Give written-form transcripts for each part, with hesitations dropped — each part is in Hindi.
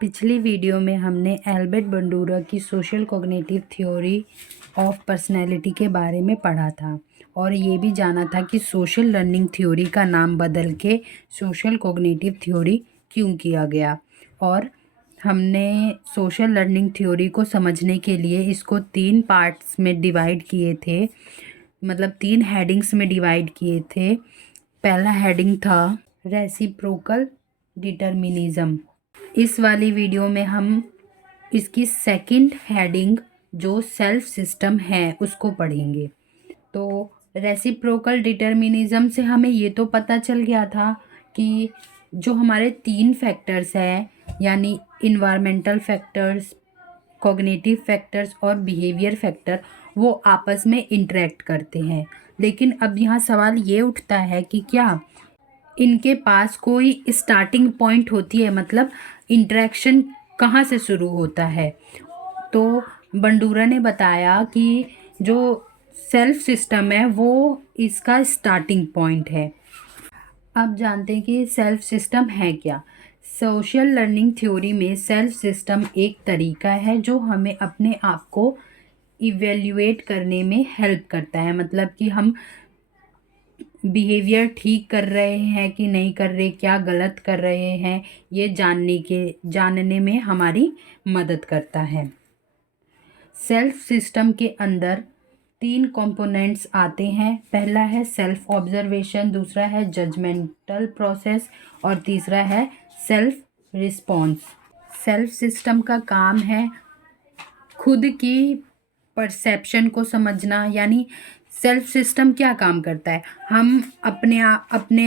पिछली वीडियो में हमने एल्बर्ट बंडूरा की social cognitive theory of personality के बारे में पढ़ा था और ये भी जाना था कि सोशल लर्निंग थ्योरी का नाम बदल के सोशल कॉग्निटिव थ्योरी क्यों किया गया। और हमने सोशल लर्निंग थ्योरी को समझने के लिए इसको 3 पार्ट्स में डिवाइड किए थे, मतलब 3 हेडिंग्स में डिवाइड किए थे। पहला हेडिंग था रेसिप्रोकल डिटर्मिनिज्म। इस वाली वीडियो में हम इसकी सेकंड हेडिंग जो सेल्फ सिस्टम है उसको पढ़ेंगे। तो रेसिप्रोकल डिटर्मिनिज्म से हमें ये तो पता चल गया था कि जो हमारे 3 फैक्टर्स हैं, यानी इन्वायरमेंटल फैक्टर्स, कॉग्निटिव फैक्टर्स और बिहेवियर फैक्टर, वो आपस में इंटरेक्ट करते हैं। लेकिन अब यहाँ सवाल ये उठता है कि क्या इनके पास कोई स्टार्टिंग पॉइंट होती है, मतलब इंटरेक्शन कहाँ से शुरू होता है। तो बंडूरा ने बताया कि जो सेल्फ सिस्टम है वो इसका स्टार्टिंग पॉइंट है। अब जानते हैं कि सेल्फ सिस्टम है क्या। सोशल लर्निंग थ्योरी में सेल्फ सिस्टम एक तरीका है जो हमें अपने आप को इवेल्युएट करने में हेल्प करता है, मतलब कि हम बिहेवियर ठीक कर रहे हैं कि नहीं कर रहे, क्या गलत कर रहे हैं, ये जानने में हमारी मदद करता है। सेल्फ सिस्टम के अंदर 3 कंपोनेंट्स आते हैं। पहला है सेल्फ ऑब्जर्वेशन, दूसरा है जजमेंटल प्रोसेस और तीसरा है सेल्फ रिस्पॉन्स। सेल्फ सिस्टम का काम है खुद की परसेप्शन को समझना, यानी सेल्फ सिस्टम क्या काम करता है, हम अपने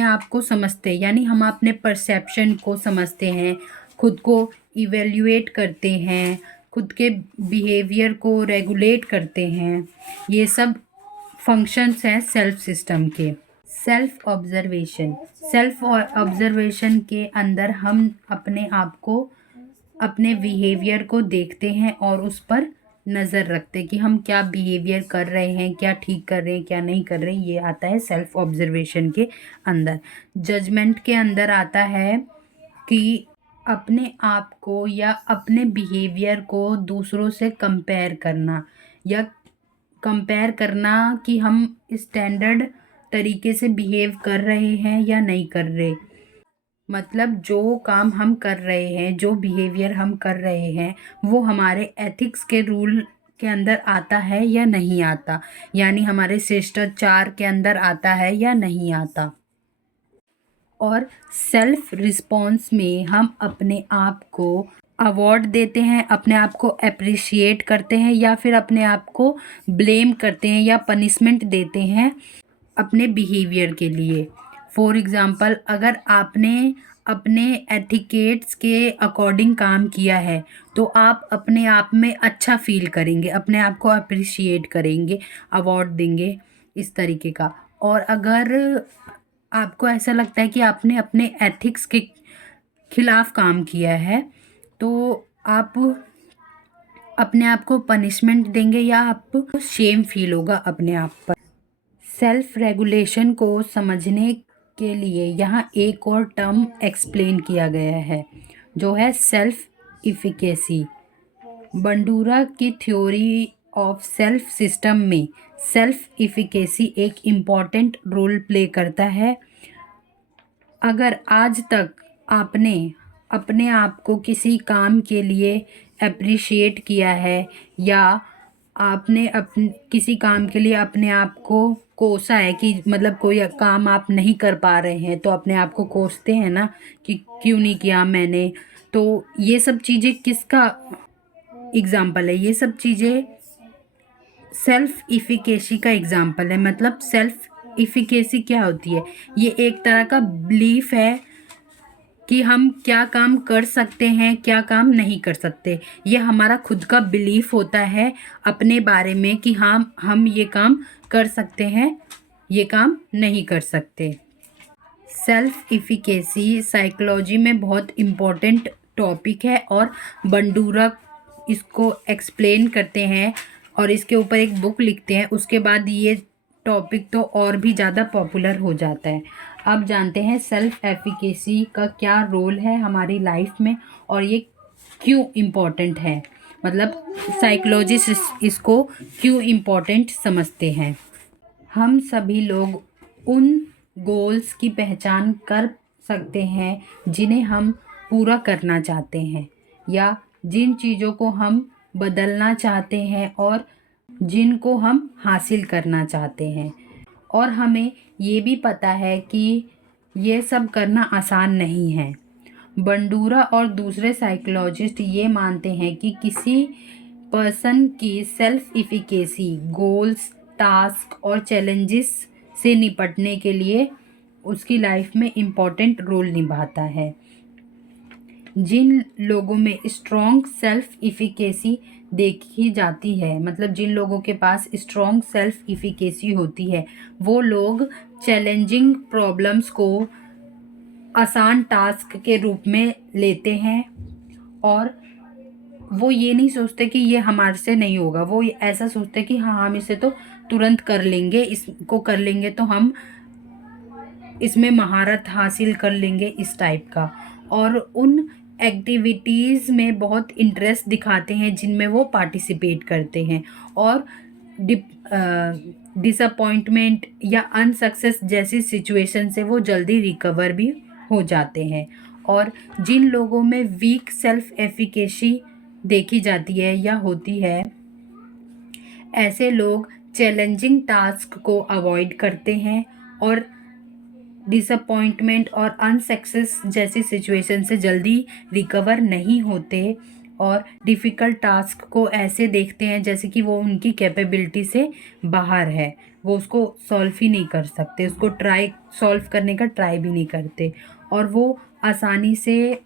आप को समझते हैं, यानी हम अपने परसेप्शन को समझते हैं, खुद को इवेल्युएट करते हैं, खुद के बिहेवियर को रेगुलेट करते हैं। ये सब फंक्शंस हैं सेल्फ सिस्टम के। सेल्फ ऑब्जर्वेशन के अंदर हम अपने आप को, अपने बिहेवियर को देखते हैं और उस पर नज़र रखते हैं कि हम क्या बिहेवियर कर रहे हैं, क्या ठीक कर रहे हैं, क्या नहीं कर रहे हैं। ये आता है सेल्फ ऑब्जर्वेशन के अंदर। जजमेंट के अंदर आता है कि अपने आप को या अपने बिहेवियर को दूसरों से कंपेयर करना, या कंपेयर करना कि हम स्टैंडर्ड तरीके से बिहेव कर रहे हैं या नहीं कर रहे। मतलब जो काम हम कर रहे हैं, जो बिहेवियर हम कर रहे हैं, वो हमारे एथिक्स के रूल के अंदर आता है या नहीं आता, यानी हमारे शिष्टाचार के अंदर आता है या नहीं आता। और सेल्फ रिस्पॉन्स में हम अपने आप को अवार्ड देते हैं, अपने आप को अप्रिशिएट करते हैं, या फिर अपने आप को ब्लेम करते हैं या पनिशमेंट देते हैं अपने बिहेवियर के लिए। फॉर एग्ज़ाम्पल, अगर आपने अपने एथिकेट्स के अकॉर्डिंग काम किया है तो आप अपने आप में अच्छा फील करेंगे, अपने आप को अप्रिशिएट करेंगे, अवार्ड देंगे, इस तरीके का। और अगर आपको ऐसा लगता है कि आपने अपने एथिक्स के खिलाफ काम किया है तो आप अपने आप को पनिशमेंट देंगे या आपको शेम फील होगा अपने आप पर। सेल्फ रेगुलेशन को समझने के लिए यहाँ एक और टर्म एक्सप्लेन किया गया है जो है सेल्फ इफिकेसी। बंडूरा की थ्योरी ऑफ सेल्फ सिस्टम में सेल्फ इफिकेसी एक इम्पॉर्टेंट रोल प्ले करता है। अगर आज तक आपने अपने आप को किसी काम के लिए अप्रिशिएट किया है, या आपने किसी काम के लिए अपने आप को कोसा है कि मतलब कोई काम आप नहीं कर पा रहे हैं तो अपने आप को कोसते हैं ना कि क्यों नहीं किया मैंने, तो ये सब चीज़ें किसका एग्जाम्पल है? ये सब चीज़ें सेल्फ इफिकेसी का एग्जाम्पल है। मतलब सेल्फ इफिकेसी क्या होती है? ये एक तरह का बिलीफ है कि हम क्या काम कर सकते हैं, क्या काम नहीं कर सकते। ये हमारा खुद का बिलीफ होता है अपने बारे में कि हम ये काम कर सकते हैं, ये काम नहीं कर सकते। सेल्फ इफिकेसी साइकोलॉजी में बहुत इम्पोर्टेंट टॉपिक है और बंडूरा इसको एक्सप्लेन करते हैं और इसके ऊपर एक बुक लिखते हैं। उसके बाद ये टॉपिक तो और भी ज़्यादा पॉपुलर हो जाता है। अब जानते हैं सेल्फ एफिकेसी का क्या रोल है हमारी लाइफ में और ये क्यों इम्पोर्टेंट है, मतलब साइकोलॉजिस्ट इसको क्यों इम्पोर्टेंट समझते हैं। हम सभी लोग उन गोल्स की पहचान कर सकते हैं जिन्हें हम पूरा करना चाहते हैं, या जिन चीज़ों को हम बदलना चाहते हैं और जिनको हम हासिल करना चाहते हैं। और हमें ये भी पता है कि ये सब करना आसान नहीं है। बंडूरा और दूसरे साइकोलॉजिस्ट ये मानते हैं कि किसी पर्सन की सेल्फ इफिकेसी गोल्स, टास्क और चैलेंजेस से निपटने के लिए उसकी लाइफ में इम्पॉर्टेंट रोल निभाता है। जिन लोगों में स्ट्रॉन्ग सेल्फ इफिकेसी देखी जाती है, मतलब जिन लोगों के पास स्ट्रॉन्ग सेल्फ इफिकेसी होती है, वो लोग चैलेंजिंग प्रॉब्लम्स को आसान टास्क के रूप में लेते हैं और वो ये नहीं सोचते कि ये हमारे से नहीं होगा। वो ऐसा सोचते कि हाँ, हम इसे तो तुरंत कर लेंगे, इसको कर लेंगे तो हम इसमें महारत हासिल कर लेंगे, इस टाइप का। और उन एक्टिविटीज़ में बहुत इंटरेस्ट दिखाते हैं जिनमें वो पार्टिसिपेट करते हैं, और डिसअपॉइंटमेंट या अनसक्सेस जैसी सिचुएशन से वो जल्दी रिकवर भी हो जाते हैं। और जिन लोगों में वीक सेल्फ एफिकेसी देखी जाती है या होती है, ऐसे लोग चैलेंजिंग टास्क को अवॉइड करते हैं और डिसअपॉइंटमेंट और अनसक्सेस जैसी सिचुएशन से जल्दी रिकवर नहीं होते, और डिफ़िकल्ट टास्क को ऐसे देखते हैं जैसे कि वो उनकी कैपेबिलिटी से बाहर है, वो उसको सॉल्व ही नहीं कर सकते, उसको सॉल्व करने का ट्राई भी नहीं करते, और वो आसानी से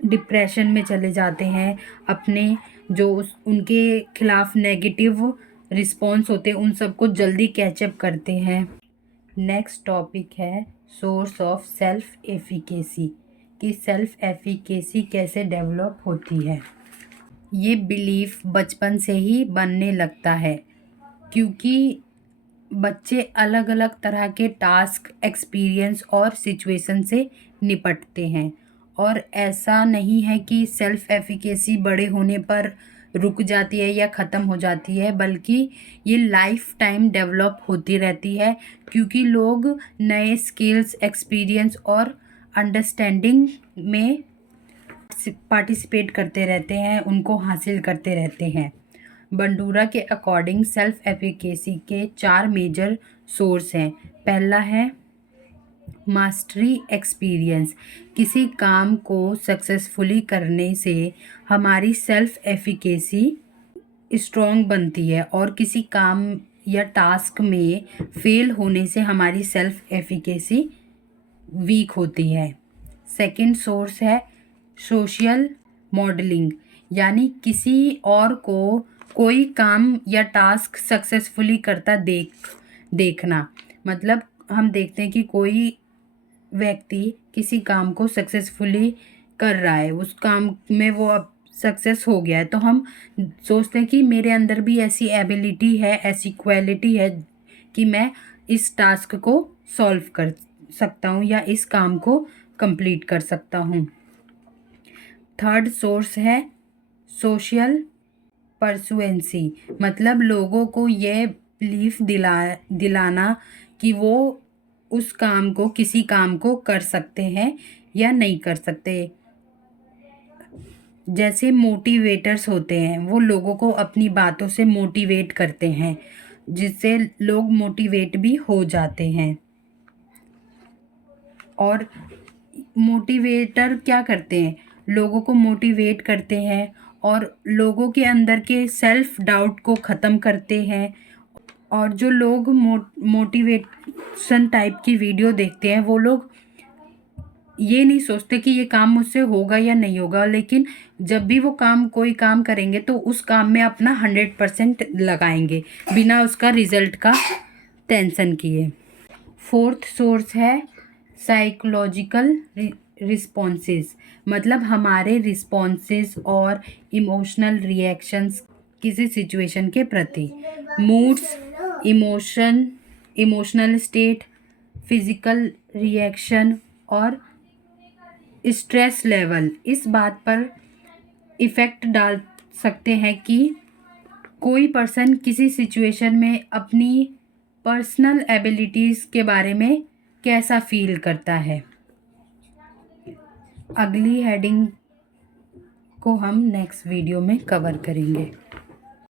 डिप्रेशन में चले जाते हैं। अपने जो उनके खिलाफ नेगेटिव रिस्पॉन्स होते हैं उन सबको जल्दी कैचअप करते हैं। नेक्स्ट टॉपिक है सोर्स ऑफ सेल्फ एफिकेसी, कि सेल्फ एफिकेसी कैसे डेवलप होती है। ये बिलीफ बचपन से ही बनने लगता है, क्योंकि बच्चे अलग अलग तरह के टास्क, एक्सपीरियंस और सिचुएशन से निपटते हैं, और ऐसा नहीं है कि सेल्फ एफिकेसी बड़े होने पर रुक जाती है या ख़त्म हो जाती है, बल्कि ये लाइफ टाइम डेवलप होती रहती है, क्योंकि लोग नए स्किल्स, एक्सपीरियंस और अंडरस्टैंडिंग में पार्टिसिपेट करते रहते हैं, उनको हासिल करते रहते हैं। बंडूरा के अकॉर्डिंग सेल्फ एफिकेसी के 4 मेजर सोर्स हैं। पहला है मास्टरी एक्सपीरियंस। किसी काम को सक्सेसफुली करने से हमारी सेल्फ एफिकेसी स्ट्रॉन्ग बनती है, और किसी काम या टास्क में फेल होने से हमारी सेल्फ एफिकेसी वीक होती है। सेकंड सोर्स है सोशल मॉडलिंग, यानी किसी और को कोई काम या टास्क सक्सेसफुली करता देखना। मतलब हम देखते हैं कि कोई व्यक्ति किसी काम को सक्सेसफुली कर रहा है, उस काम में वो अब सक्सेस हो गया है, तो हम सोचते हैं कि मेरे अंदर भी ऐसी एबिलिटी है, ऐसी क्वालिटी है कि मैं इस टास्क को सॉल्व कर सकता हूँ या इस काम को कंप्लीट कर सकता हूँ। थर्ड सोर्स है सोशल परसुएंसी, मतलब लोगों को ये बिलीफ दिलाना कि वो उस काम को, किसी काम को कर सकते हैं या नहीं कर सकते। जैसे मोटिवेटर्स होते हैं, वो लोगों को अपनी बातों से मोटिवेट करते हैं, जिससे लोग मोटिवेट भी हो जाते हैं। और मोटिवेटर क्या करते हैं, लोगों को मोटिवेट करते हैं और लोगों के अंदर के सेल्फ डाउट को ख़त्म करते हैं। और जो लोग मोटिवेशन टाइप की वीडियो देखते हैं, वो लोग ये नहीं सोचते कि ये काम मुझसे होगा या नहीं होगा, लेकिन जब भी वो कोई काम करेंगे तो उस काम में अपना 100% लगाएंगे, बिना उसका रिजल्ट का टेंशन किए। फोर्थ सोर्स है साइकोलॉजिकल रिस्पॉन्सेस, मतलब हमारे रिस्पॉन्सेस और इमोशनल रिएक्शंस किसी सिचुएशन के प्रति। Moods, emotional state, physical reaction और स्ट्रेस लेवल इस बात पर इफ़ेक्ट डाल सकते हैं कि कोई पर्सन किसी सिचुएशन में अपनी पर्सनल एबिलिटीज़ के बारे में कैसा फील करता है। अगली हेडिंग को हम नेक्स्ट वीडियो में कवर करेंगे।